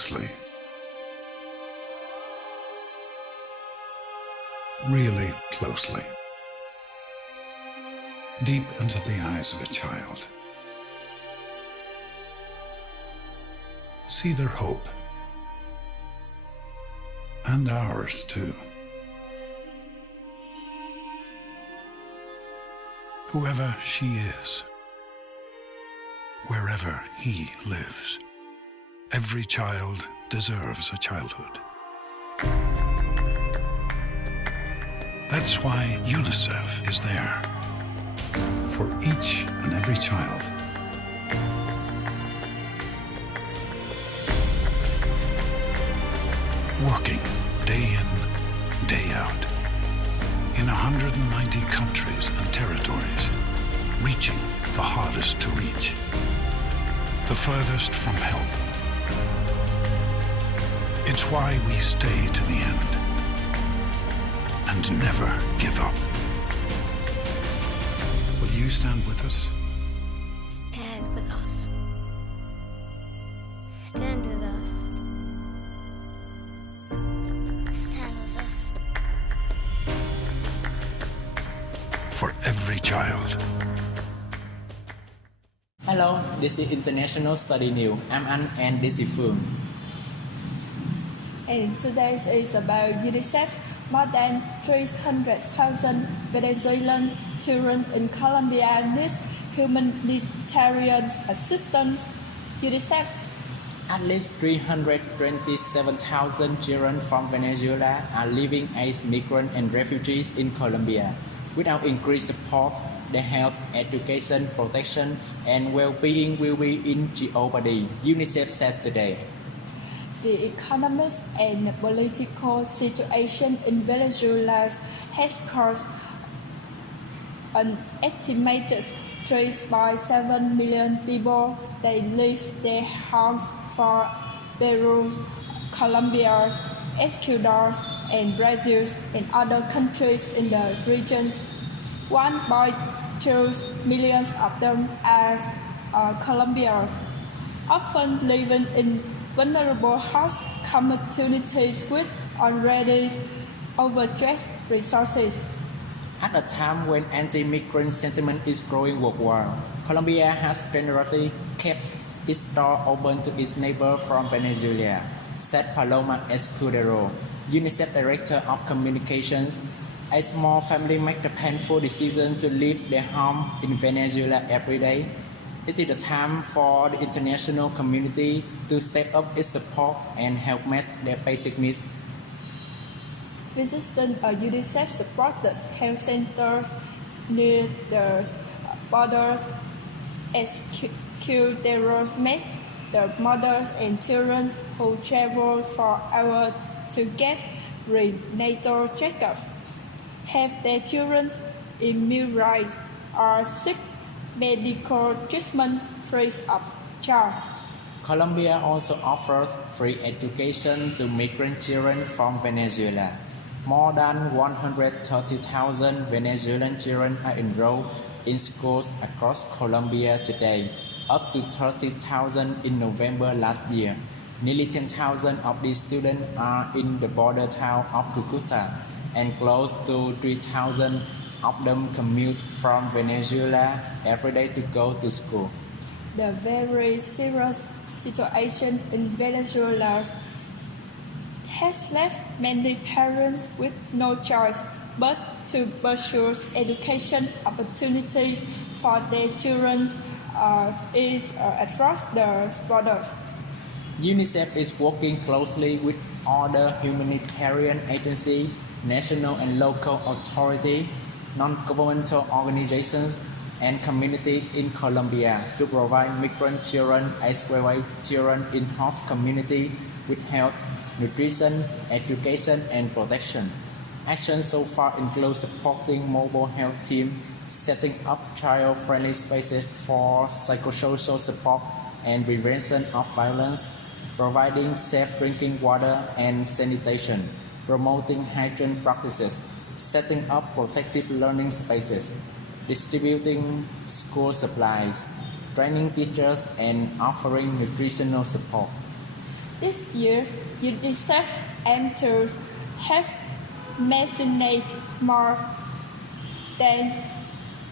closely. Really closely. Deep into the eyes of a child. See their hope. And ours too. Whoever she is, wherever he lives, every child deserves a childhood. That's why UNICEF is there, for each and every child. Working day in, day out, in 190 countries and territories, reaching the hardest to reach, the furthest from help. It's why we stay to the end and never give up. Will you stand with us? Stand with us. Stand with us. Stand with us. For every child. Hello, this is International Study News. I'm An and this is Phương. And today is about UNICEF. More than 300,000 Venezuelan children in Colombia need humanitarian assistance. UNICEF. At least 327,000 children from Venezuela are living as migrants and refugees in Colombia. Without increased support, their health, education, protection, and well-being will be in jeopardy, UNICEF said today. The economic and political situation in Venezuela has caused an estimated 3.7 million people that leave their homes for Peru, Colombia, Ecuador, and Brazil, and other countries in the region. 1.2 million of them are Colombians, often living in vulnerable host communities with already overstretched resources. At a time when anti-migrant sentiment is growing worldwide, Colombia has generously kept its door open to its neighbor from Venezuela, said Paloma Escudero, UNICEF Director of Communications. A small family make the painful decision to leave their home in Venezuela every day. It is the time for the international community to step up its support and help meet their basic needs. Visiting a UNICEF-supported health centers near the borders, Escuderos met the mothers and children who travel for hours to get prenatal checkups, have their children immunized, or seek medical treatment free of charge. Colombia also offers free education to migrant children from Venezuela. More than 130,000 Venezuelan children are enrolled in schools across Colombia today, up to 30,000 in November last year. Nearly 10,000 of these students are in the border town of Cucuta, and close to 3,000 of them commute from Venezuela every day to go to school. The very serious situation in Venezuela has left many parents with no choice but to pursue education opportunities for their children across the borders. UNICEF is working closely with other humanitarian agencies, national and local authorities, non-governmental organizations, and communities in Colombia to provide migrant children as well as children in host communities with health, nutrition, education, and protection. Actions so far include supporting mobile health teams, setting up child-friendly spaces for psychosocial support and prevention of violence, providing safe drinking water and sanitation, promoting hygiene practices, setting up protective learning spaces, distributing school supplies, training teachers, and offering nutritional support. This year, UNICEF aims to have vaccinate more than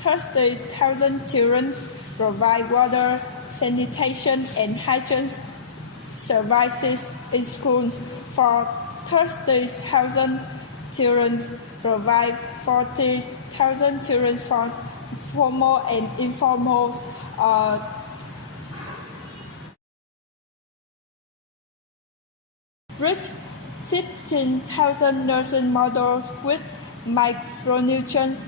30,000 children, provide water, sanitation, and hygiene services in schools for 30,000 children, provide 40,000 children for formal and informal reach 15,000 nursing models with micronutrients.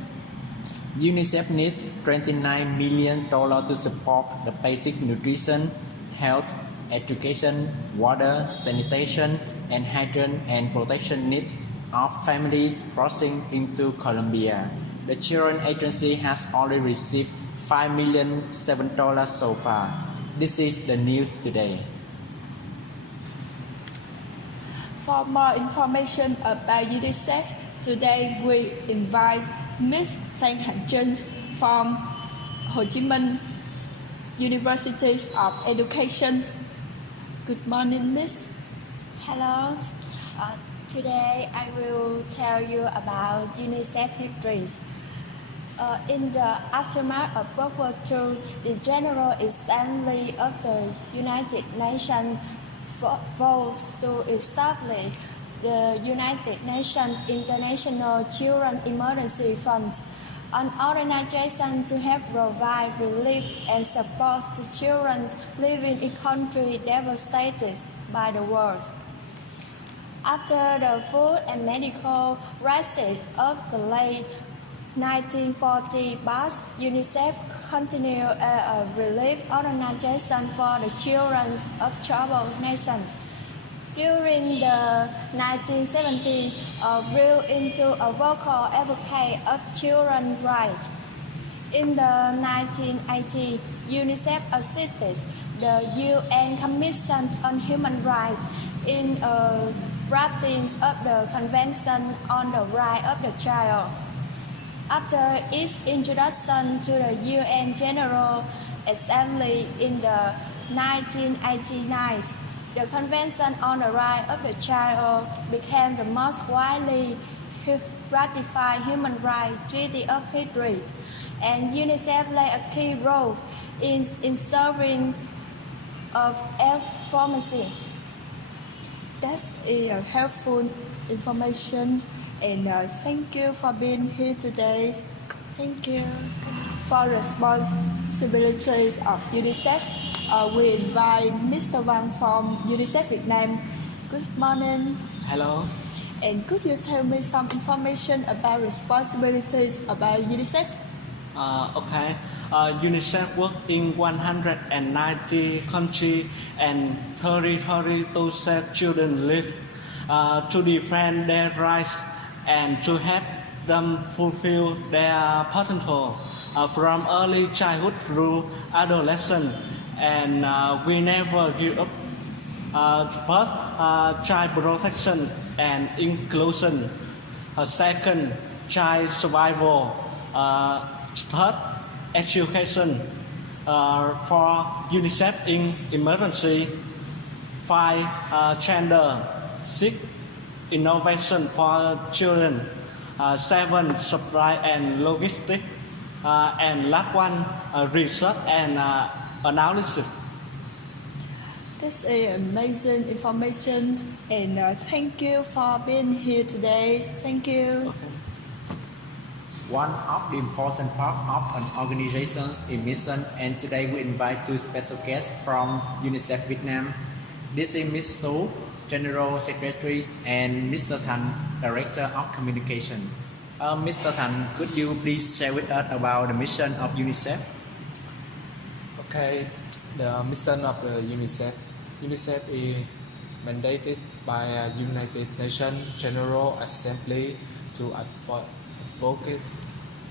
UNICEF needs $29 million to support the basic nutrition, health, education, water, sanitation, and hygiene and protection needs of families crossing into Colombia. The Children Agency has already received $5 million so far. This is the news today. For more information about UNICEF, today we invite Ms. Thanh Hạnh Trinh from Hồ Chí Minh University of Education. Good morning, Miss. Hello. Today I will tell you about UNICEF history. In the aftermath of World War II, the General Assembly of the United Nations votes to establish the United Nations International Children Emergency Fund, an organization to help provide relief and support to children living in countries devastated by the war. After the food and medical crisis of the late 1940s, UNICEF continued as a relief organization for the children of troubled nations. During the 1970s, grew into a vocal advocate of children's rights. In the 1980s, UNICEF assisted the UN Commission on Human Rights in drafting of the Convention on the Rights of the Child. After its introduction to the UN General Assembly in the 1989, the Convention on the Rights of the Child became the most widely ratified human rights treaty of history, and UNICEF played a key role in serving of information. That's a helpful information, and thank you for being here today. Thank you. For responsibilities of UNICEF, we invite Mr. Wang from UNICEF Vietnam. Good morning. Hello. And could you tell me some information about responsibilities about UNICEF? Okay. UNICEF works in 190 countries and territories to save children live, to defend their rights, and to help them fulfill their potential from early childhood through adolescence. And we never give up. First, child protection and inclusion. Second, child survival. Third, education for UNICEF in emergency. 5, gender. 6, innovation for children. 7, supply and logistics. And last one, research and analysis. That's amazing information, and thank you for being here today. Thank you. Okay. One of the important parts of an organization's mission, and today we invite two special guests from UNICEF Vietnam. This is Ms. Tu, General Secretary, and Mr. Thanh, Director of Communication. Mr. Thanh, could you please share with us about the mission of UNICEF? Okay, the mission of the UNICEF. UNICEF is mandated by United Nations General Assembly to advocate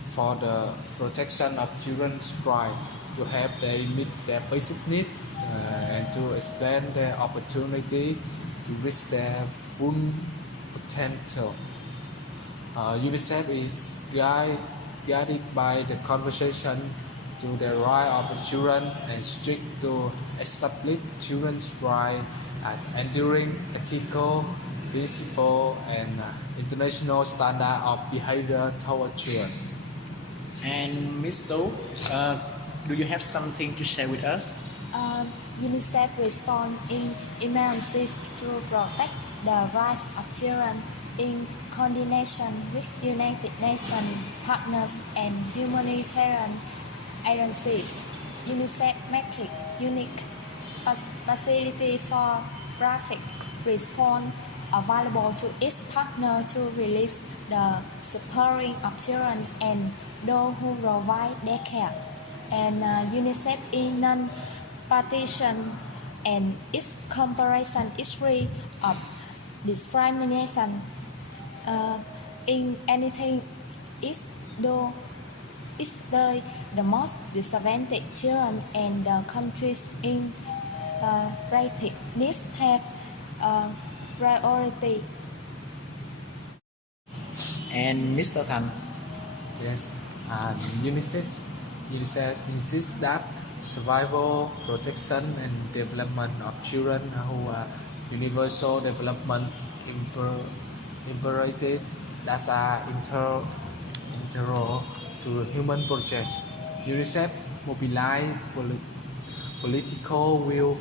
for the protection of children's rights, to help them meet their basic needs, and to expand their opportunity to reach their full potential. UNICEF is guided by the conversation to the rights of the children and strict to establish children's rights and enduring ethical principle and international standard of behavior toward children. And Ms. Do, do you have something to share with us? UNICEF responds in emergencies to protect the rights of children in coordination with United Nations partners and humanitarian agencies. UNICEF makes it unique facility for rapid response available to its partner to release the suffering of children and those who provide their care. And UNICEF is non-partisan and its comparison is free of discrimination in anything is though is the most disadvantaged children and the countries in rated needs have priority. And Mr. Tan, Yes, and UNICEF insists that survival, protection, and development of children who are universal development imperative that are integral to human progress. UNICEF mobilize political will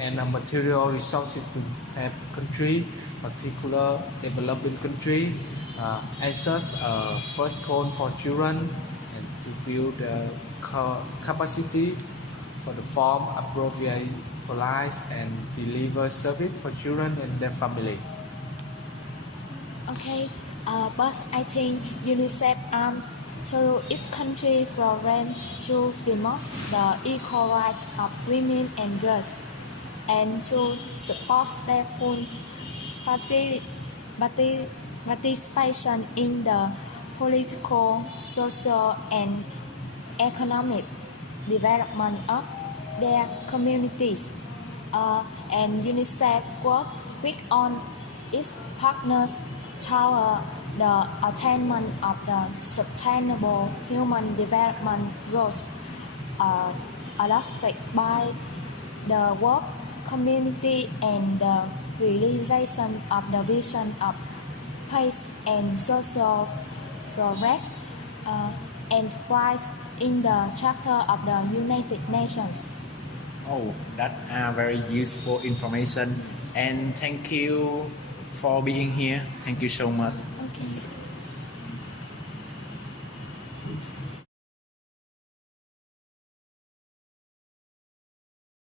and material resources to help country, particular developing country, access a first home for children and to build capacity for the form appropriate police and deliver service for children and their family. Okay, but I think UNICEF arms through its country program to promote the equal rights of women and girls and to support their full participation in the political, social, and economic development of their communities. And UNICEF works with on its partners toward the attainment of the sustainable human development goals adopted by the world community and the realization of the vision of peace and social progress enshrined in the Charter of the United Nations. oh, that are very useful information. And thank you for being here. Thank you so much. Okay.